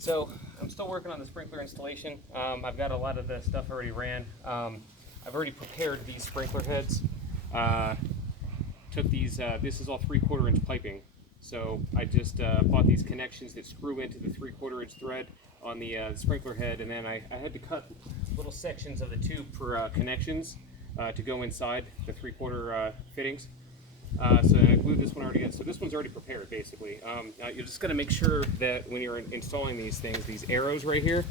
So I'm still working on the sprinkler installation. I've got a lot of the stuff already ran. I've already prepared these sprinkler heads. Took these, this is all 3/4 inch piping. So I just bought these connections that screw into the 3/4 inch thread on the sprinkler head, and then I had to cut little sections of the tube for connections to go inside the 3/4 fittings. So I glued this one already in. So this one's already prepared, basically. Now you're just going to make sure that when you're installing these things, these arrows right here,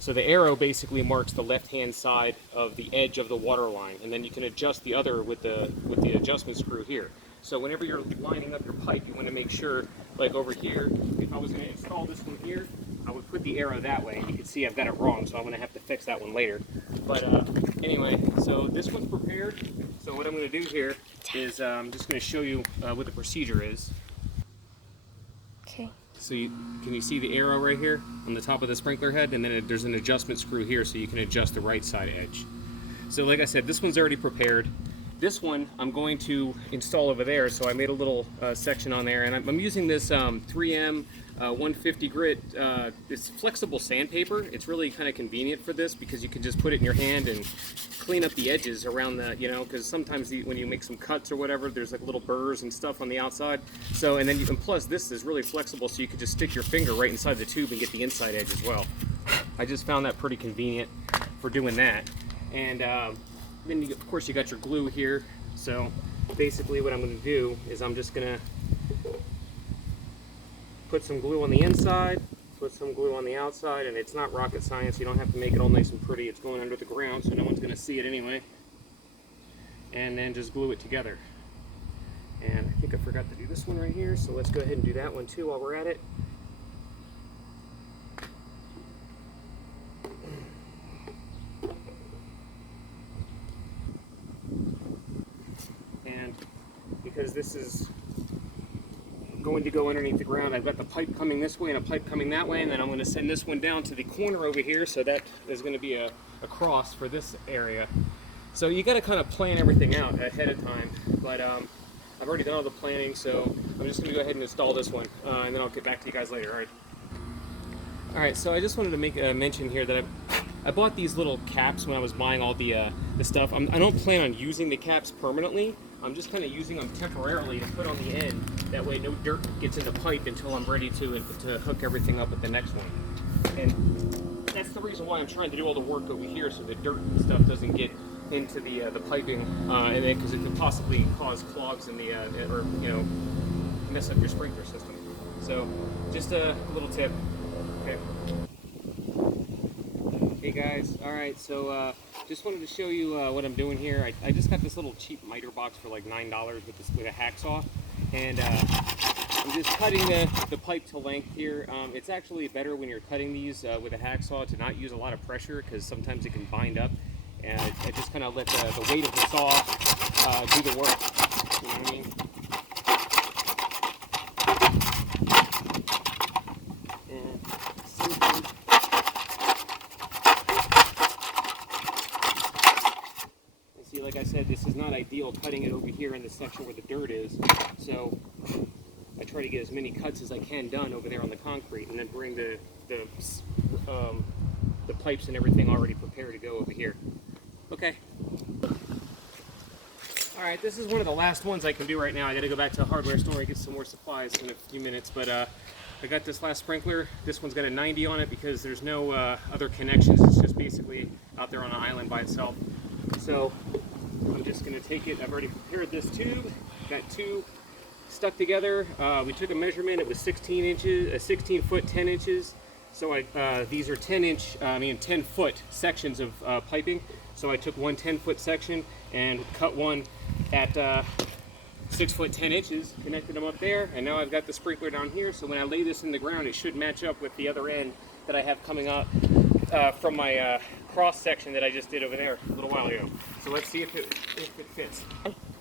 so the arrow basically marks the left-hand side of the edge of the water line, and then you can adjust the other with the adjustment screw here. So whenever you're lining up your pipe, you want to make sure, like over here, if I was going to install this one here, I would put the arrow that way. You can see I've got it wrong, so I'm going to have to fix that one later. But anyway, so this one's prepared. So what I'm going to do here is I'm just going to show you what the procedure is. Okay. So can you see the arrow right here on the top of the sprinkler head? And then there's an adjustment screw here so you can adjust the right side edge. So like I said, this one's already prepared. This one I'm going to install over there, so I made a little section on there, and I'm using this 3M 150 grit. It's flexible sandpaper. It's really kind of convenient for this because you can just put it in your hand and clean up the edges around the, because sometimes when you make some cuts or whatever, there's like little burrs and stuff on the outside. So, and plus this is really flexible, so you can just stick your finger right inside the tube and get the inside edge as well. I just found that pretty convenient for doing that. And then of course you got your glue here. So basically what I'm going to do is I'm just going to put some glue on the inside, put some glue on the outside, and it's not rocket science. You don't have to make it all nice and pretty. It's going under the ground, so no one's going to see it anyway. And then just glue it together. And I think I forgot to do this one right here, so let's go ahead and do that one too while we're at it. And because this is going to go underneath the ground, I've got the pipe coming this way and a pipe coming that way, and then I'm going to send this one down to the corner over here, so that is going to be a cross for this area. So you got to kind of plan everything out ahead of time, but I've already done all the planning, so I'm just going to go ahead and install this one, and then I'll get back to you guys later. All right, so I just wanted to make a mention here that I bought these little caps when I was buying all the stuff. I don't plan on using the caps permanently. I'm just kind of using them temporarily to put on the end. That way no dirt gets in the pipe until I'm ready to hook everything up with the next one. And that's the reason why I'm trying to do all the work over here, so the dirt and stuff doesn't get into the piping, and then because it could possibly cause clogs in the or mess up your sprinkler system. So just a little tip. Okay. Hey guys, all right, so just wanted to show you what I'm doing here. I just got this little cheap miter box for like $9 with a hacksaw, and I'm just cutting the pipe to length here. It's actually better when you're cutting these with a hacksaw to not use a lot of pressure, because sometimes it can bind up, and I just kind of let the weight of the saw do the work, you know what I mean? Like I said, this is not ideal cutting it over here in the section where the dirt is, so I try to get as many cuts as I can done over there on the concrete, and then bring the pipes and everything already prepared to go over here. Okay. All right, this is one of the last ones I can do right now. I got to go back to the hardware store and get some more supplies in a few minutes, but I got this last sprinkler. This one's got a 90 on it because there's no other connections. It's just basically out there on an island by itself. So I'm just going to take it. I've already prepared this tube. Got two stuck together. We took a measurement. It was 16 inches, 16 foot 10 inches. So these are 10 foot sections of piping. So I took one 10-foot section and cut one at 6 foot 10 inches, connected them up there, and now I've got the sprinkler down here. So when I lay this in the ground, it should match up with the other end that I have coming up from my cross section that I just did over there a little while ago. So let's see if it fits.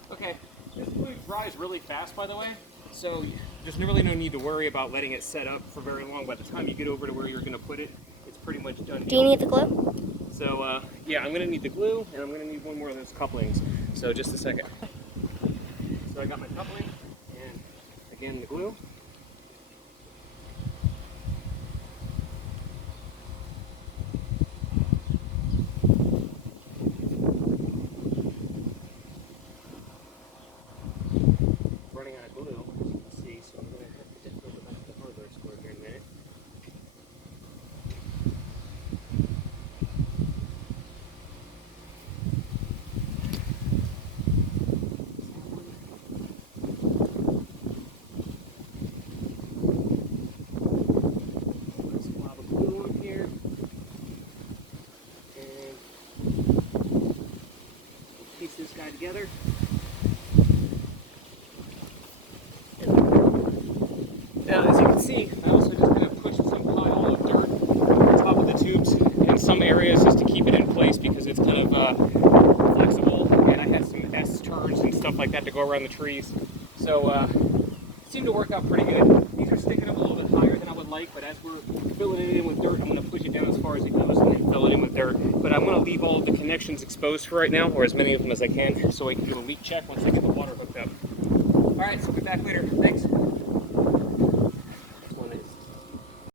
Okay, this glue dries really fast, by the way, so there's really no need to worry about letting it set up for very long. By the time you get over to where you're going to put it, it's pretty much done. Do you need the glue? So yeah, I'm going to need the glue, and I'm going to need one more of those couplings. So just a second. So I got my coupling, and again the glue. together. Now, as you can see, I also just kind of pushed some pile of dirt on top of the tubes in some areas just to keep it in place because it's kind of flexible, and I had some S turns and stuff like that to go around the trees. So it seemed to work out pretty good. These are sticking up a little bit higher than I would like, but as we're filling it in with dirt, I'm going to push it down as far as it goes and then fill it in with dirt. But I'm going to leave all of the connections exposed for right now, or as many of them as I can, so I can do a leak check once I get the water hooked up. All right, so we'll be back later. Thanks.